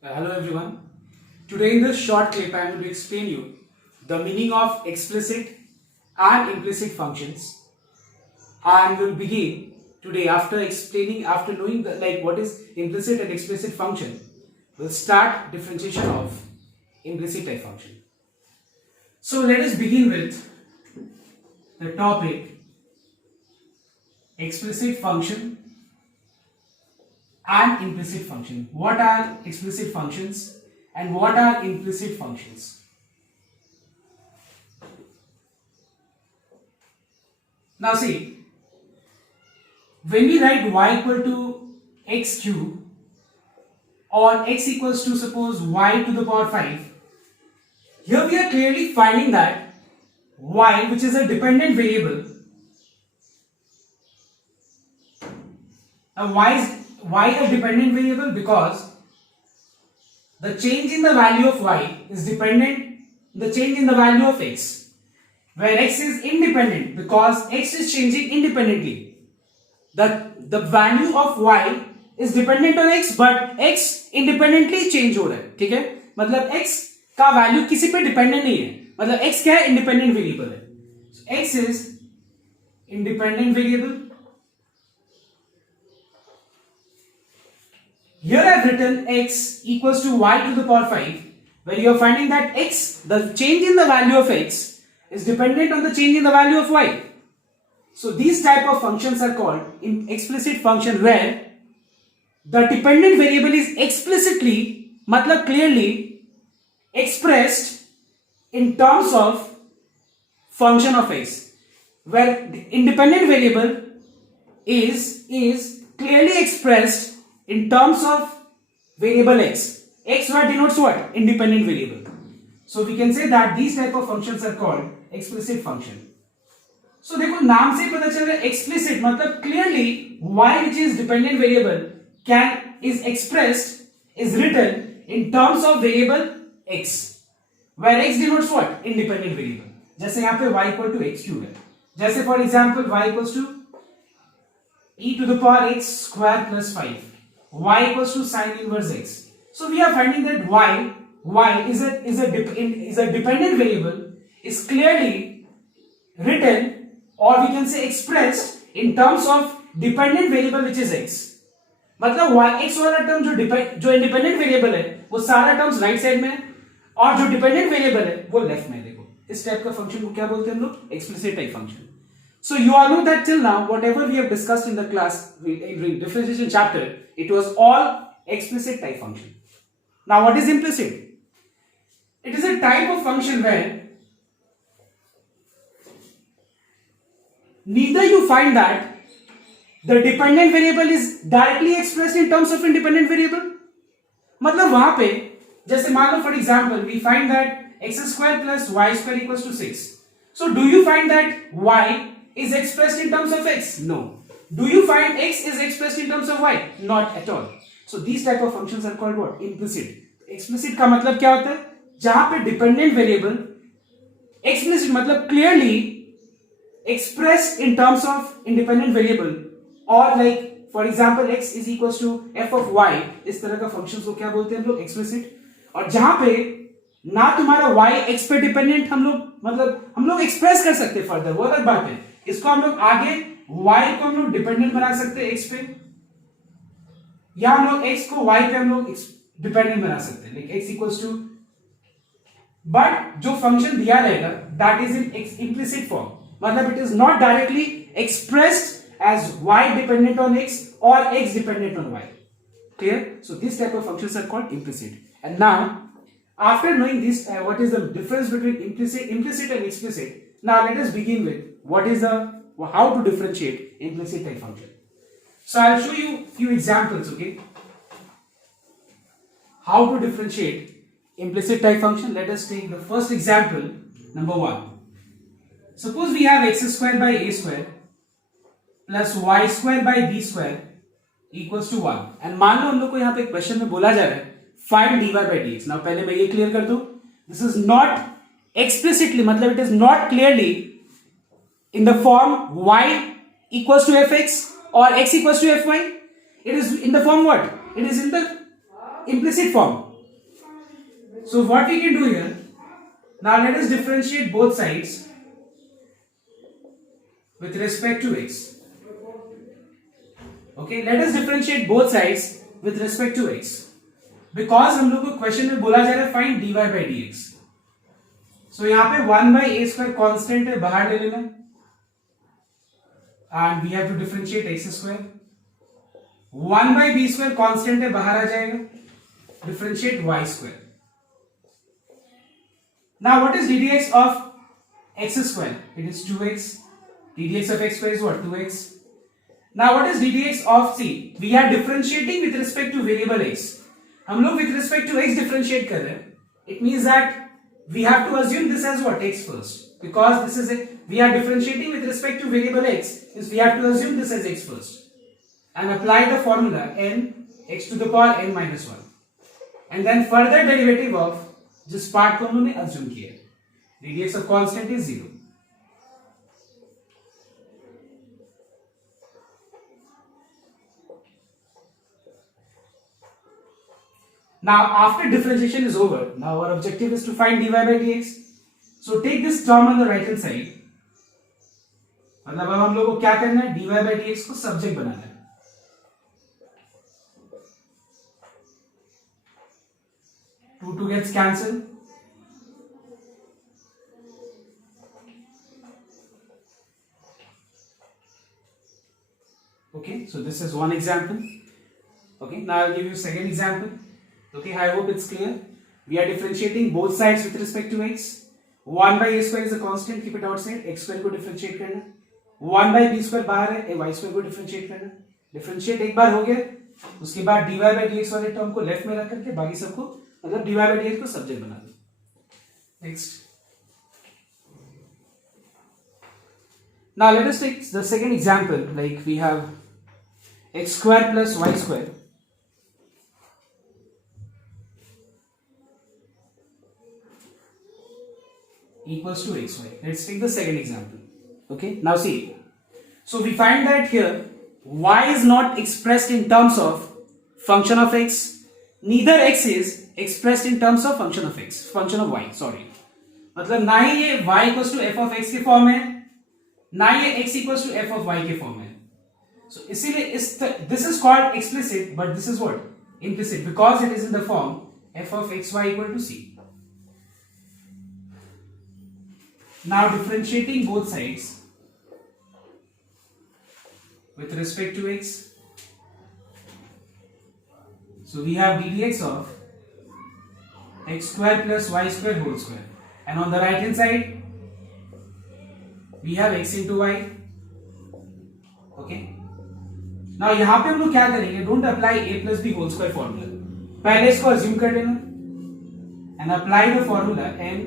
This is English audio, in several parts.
Hello everyone. Today in this short clip I am going to explain you the meaning of explicit and implicit functions, and we'll begin today after knowing what is implicit and explicit function. We'll start differentiation of implicit type function. So let us begin with the topic explicit function and implicit function. What are explicit functions and what are implicit functions? Now see, when we write y equal to x cube or x equals to suppose y to the power 5, here we are clearly finding that y, which is a dependent variable, now why a dependent variable? Because the change in the value of y is dependent the change in the value of x, where x is independent because x is changing independently. The value of y is dependent on x but x independently change हो रहा है. ठीक है, मतलब x का value किसी पे dependent नहीं है, मतलब x क्या है, इंडिपेंडेंट वेरिएबल है. So x is independent variable. Here I have written x equals to y to the power 5, where you are finding that x, the change in the value of x is dependent on the change in the value of y. So these type of functions are called explicit function, where the dependent variable is explicitly, matlab clearly expressed in terms of function of x, where the independent variable is clearly expressed in terms of variable x. X what denotes what? Independent variable. So we can say that these type of functions are called explicit function. So देखो नाम से पता चल रहा है explicit मतलब clearly y, which is dependent variable, is written in terms of variable x, where x denotes what? Independent variable. जैसे यहाँ पे y equal to x cube है, जैसे for example y equals to e to the power x square plus 5, y equals to sine inverse x. So we are finding that y is a dependent variable, is clearly written, or we can say expressed in terms of dependent variable which is x. मतलब y x वाला term जो independent variable है वो सारा terms right side में है, और जो डिपेंडेंट वेरिएबल है वो लेफ्ट में. देखो इस टाइप का फंक्शन को क्या बोलते हैं हम लोग? Explicit type function. So you all know that till now whatever we have discussed in the class in differentiation chapter, it was all explicit type function. Now what is implicit? It is a type of function where neither you find that the dependent variable is directly expressed in terms of independent variable. मतलब वहां पे जैसे मान लो for example we find that x square plus y square equals to 6. So do you find that y is expressed in terms of x? No. Do you find x is expressed in terms of y? Not at all. So these type of functions are called what? Implicit. Explicit का मतलब क्या होता है? जहां पे dependent variable explicit मतलब clearly expressed in terms of independent variable, or like for example x is equals to f of y, इस तरह का functions को क्या बोलते हैं हम लोग? Explicit. और जहां पे ना तुम्हारा y x पे डिपेंडेंट हम लोग एक्सप्रेस कर सकते हैं फर्दर, वो अलग बात है. इसको हम लोग आगे y को हम लोग डिपेंडेंट बना सकते हैं x पे, या हम लोग x को y पे हम लोग डिपेंडेंट बना सकते हैं, like x equals to, but जो फंक्शन दिया रहेगा that is in implicit form, मतलब it is not directly expressed as y dependent on x और x dependent on y. Clear? So this type of functions are called implicit. And now after knowing this, what is the difference between implicit and explicit, now let us begin with how to differentiate implicit type function. So I'll show you few examples, okay? How to differentiate implicit type function. Let us take the first example, number 1. Suppose we have x square by a square plus y square by b square equals to 1. And मान लो हम लोग को यहाँ पे एक question में बोला जा रहा है find dy by dx. Now पहले मैं ये क्लियर कर दूं, this is not explicitly, मतलब it is not clearly in the form y equals to fx or x equals to fy. It is in the form what? It is in the implicit form. So what we can do here, now let us differentiate both sides with respect to x. Okay, let us differentiate both sides with respect to x. Because हम लोग को question में बोला जा रहा है find dy by dx. So यहाँ पे 1 by a square कांस्टेंट है, बाहर ले लेना, and we have to differentiate x square. 1 by b square constant है, बाहर आ जाएगा, differentiate y square. Now what is ddx of x square? It is 2x. ddx of x square is what? 2x. Now what is ddx of c? We are differentiating with respect to variable x. हम लोग with respect to x differentiate कर रहे हैं. It means that we have to assume this as what? X first. Because this is we are differentiating with respect to variable x. Means we have to assume this as x first. And apply the formula n x to the power n minus 1. And then further derivative of जिस part को हमने assume किया, ddx of constant is 0. Now after differentiation is over, now our objective is to find dy by dx. So take this term on the right hand side. मतलब अब हम लोग को क्या करना है, dy by dx को सब्जेक्ट बनाना है. Two gets cancelled. Okay, so this is one example. Okay, now I'll give you a second example. Okay, I hope it's clear. We are differentiating both sides with respect to x. 1 by a square is a constant, keep it outside. x square को differentiate करना. 1 by b square बाहर है, y square को differentiate करना. Differentiate एक बार हो गया, उसके बाद dy by dx वाले टर्म को लेफ्ट में रख करके बाकी सबको मतलब dy by dx को सब्जेक्ट बना दो. Next. Now let us take the second example. Like we have x square plus y square equals to xy. Let's take the second example. Okay. Now see. So we find that here y is not expressed in terms of function of x. Neither x is expressed in terms of function of x, function of y, sorry. मतलब ना ही ये y equals to f of x के form है, ना ये x equals to f of y के form है. So इसीलिए this is called explicit, but this is what? Implicit, because it is in the form f of xy equal to c. Now differentiating both sides with respect to x. So we have ddx of x square plus y square whole square, and on the right hand side we have x into y. Okay. Now यहाँ पे हम लोग क्या करेंगे? Don't apply a plus b whole square formula. पहले इसको assume कर लेना and apply the formula n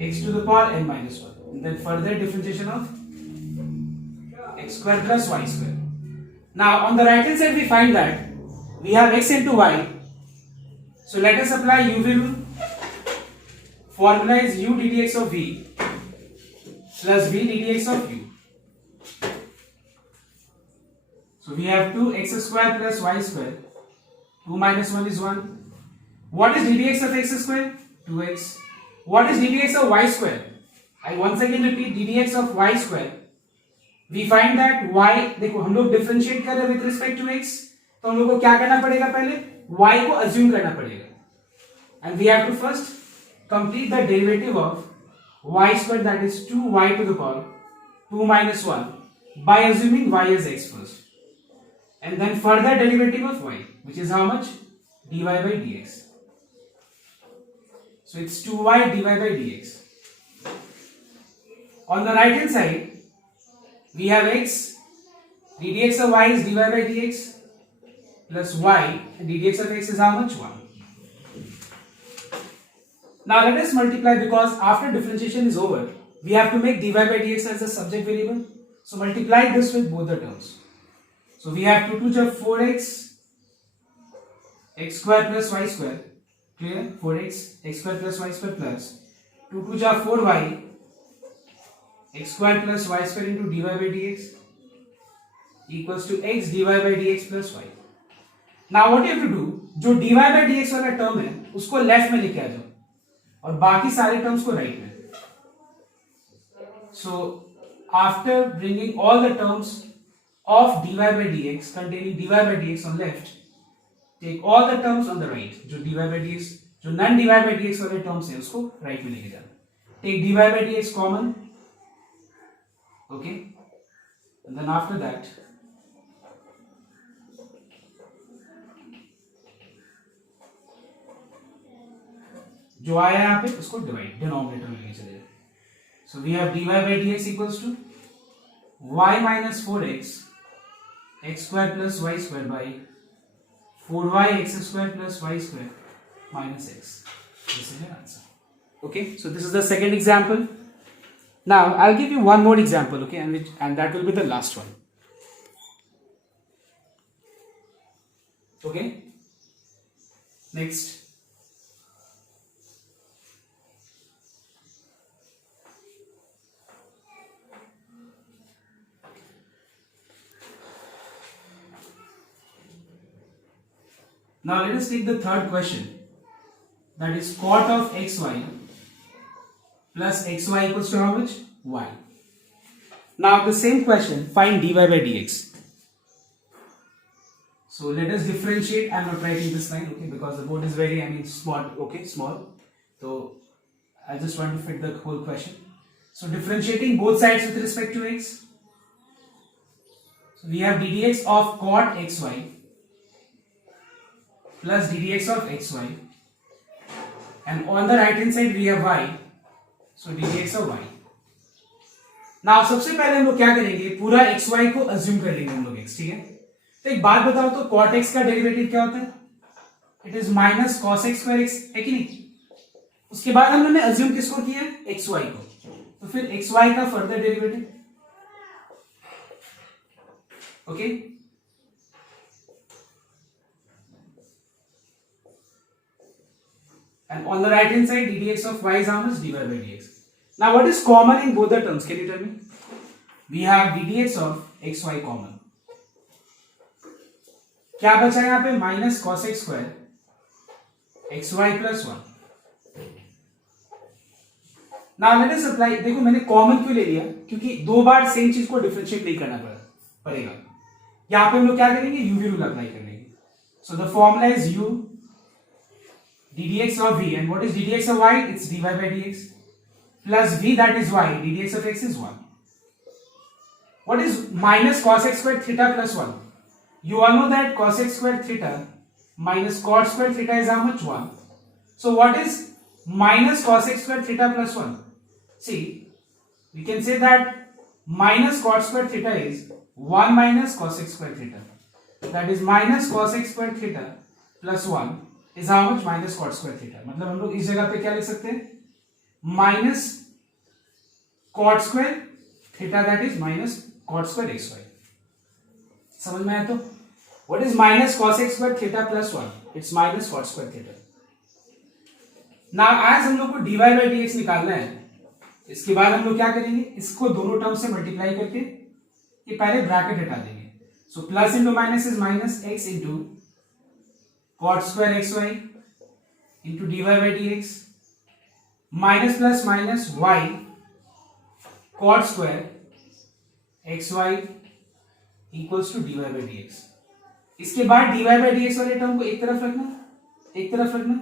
x to the power n minus 1. And then further differentiation of x square plus y square. Now on the right hand side we find that we have x into y. So let us apply UV rule. Formula is u ddx of v plus v ddx of u. So we have 2x square plus y square. 2 minus 1 is 1. What is ddx of x square? 2x. What is ddx of y square? I once again repeat, ddx of y square. We find that y, देखो हम लोग differentiate कर रहे हैं with respect to x, तो हम लोग को क्या करना पड़ेगा? पहले y को assume करना पड़ेगा, and we have to first complete the derivative of y square, that is 2y to the power 2 minus 1 by assuming y as x first, and then further derivative of y, which is how much? dy by dx. So it's 2y dy by dx. On the right hand side we have x, ddx of y is dy by dx plus y, and ddx of x is how much? 1. Now let us multiply, because after differentiation is over we have to make dy by dx as a subject variable. So multiply this with both the terms. So we have 2 to the 4x x square plus y square, clear? 4x x square plus y square plus 2 to the 4y x square plus y square into dy by dx equals to x dy by dx plus y. Now what you have to do, जो dy by dx वाला term है उसको left में लेके आ जाओ और बाकी सारे टर्म्स को राइट में. So after bringing all the terms of dy by dx containing dy by dx on left, take all the terms on the right. जो dy by dx, जो non dy by dx वाले terms हैं उसको right में लेके जाना. Take dy by dx common, okay, and then after that जो आया यहाँ पे उसको डिवाइड डिनोमिनेटर में लेके चले जाए. So we have dy by dx equals to y minus 4x x square plus y square by 4y x square plus y square minus x. This is your answer. Okay, so this is the second example. Now I'll give you one more example, okay, and that will be the last one. Okay, next. Now let us take the third question, that is cot of xy plus xy equals to how much? Y. Now the same question, find dy by dx. So let us differentiate. I am not writing this line, okay, because the board is very, small, okay, small. So I just want to fit the whole question. So differentiating both sides with respect to x. So we have ddx of cot xy plus ddx of xy, and on the right hand side we have y, so ddx of y. Now सबसे पहले हम लोग क्या करेंगे, पूरा xy को assume कर लेंगे हम लोग x, ठीक है. तो एक बात बताओ तो cot x का डेरिवेटिव क्या होता है? It is minus cos x square x, है कि नहीं. उसके बाद हम लोगों ने अज्यूम किसको किया, xy को. तो फिर xy का further derivative, okay. And on the right hand side, ddx of y is how much? Dy by dx. Now what is common in both the terms? Can you tell me? We have ddx of xy common. क्या बचा यहाँ पे? Minus cos x square xy plus 1. Now let us apply. देखो मैंने common क्यों ले लिया, क्योंकि दो बार सेम चीज को डिफरेंशिएट नहीं करना पड़ेगा. यहाँ पे हम लोग क्या करेंगे, uv रूल अप्लाई कर लेंगे. So the formula is u ddx of v, and what is ddx of y? It's dy by dx plus v, that is y, ddx of x is 1. What is minus cos x squared theta plus 1? You all know that cos x squared theta minus cot squared theta is how much? 1. So what is minus cos x squared theta plus 1? See, we can say that minus cot squared theta is 1 minus cos x squared theta. That is minus cos x squared theta plus 1 is how much? Minus cot square theta. मतलब हम लोग इस जगह पे क्या लिख सकते हैं, minus cot square theta, that is minus cot square xy. समझ में आया? तो what is minus cos x square theta plus 1? It's minus cot square theta. Now as हम लोग को dy by dx निकालना है, इसके बाद हम लोग क्या करेंगे, इसको दोनों टर्म से मल्टीप्लाई करके ये पहले ब्रैकेट हटा देंगे. So plus into minus is minus x into cot square xy into dy by dx minus plus minus y cot square xy equals to dy by dx. इसके बाद dy by dx वाले term को एक तरफ रखना,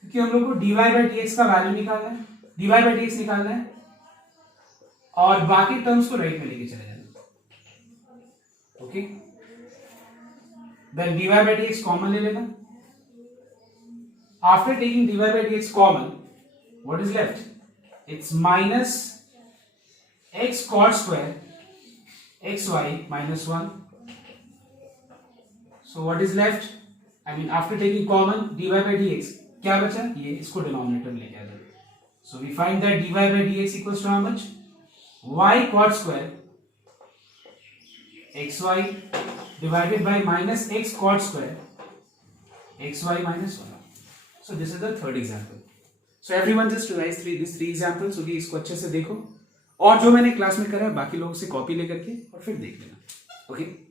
क्योंकि हम लोग को dy by dx का वैल्यू निकालना है, dy by dx निकालना है, और बाकी टर्म्स को राइट में लेके चले जाना. Okay, then dy by dx common ले लेना. After taking dy by dx common, what is left? It's minus x cot square xy minus 1. So what is left? After taking common dy by dx, क्या बचा? ये इसको denominator में लेके आ जाए. So we find that dy by dx equals to how much? y cot square xy divided by minus x cot square xy minus 1. So this is the third example. So everyone just revise these three examples. So इसको अच्छे से देखो, और जो मैंने class में करा है बाकी लोगों से कॉपी लेकर के और फिर देख लेना. ओके.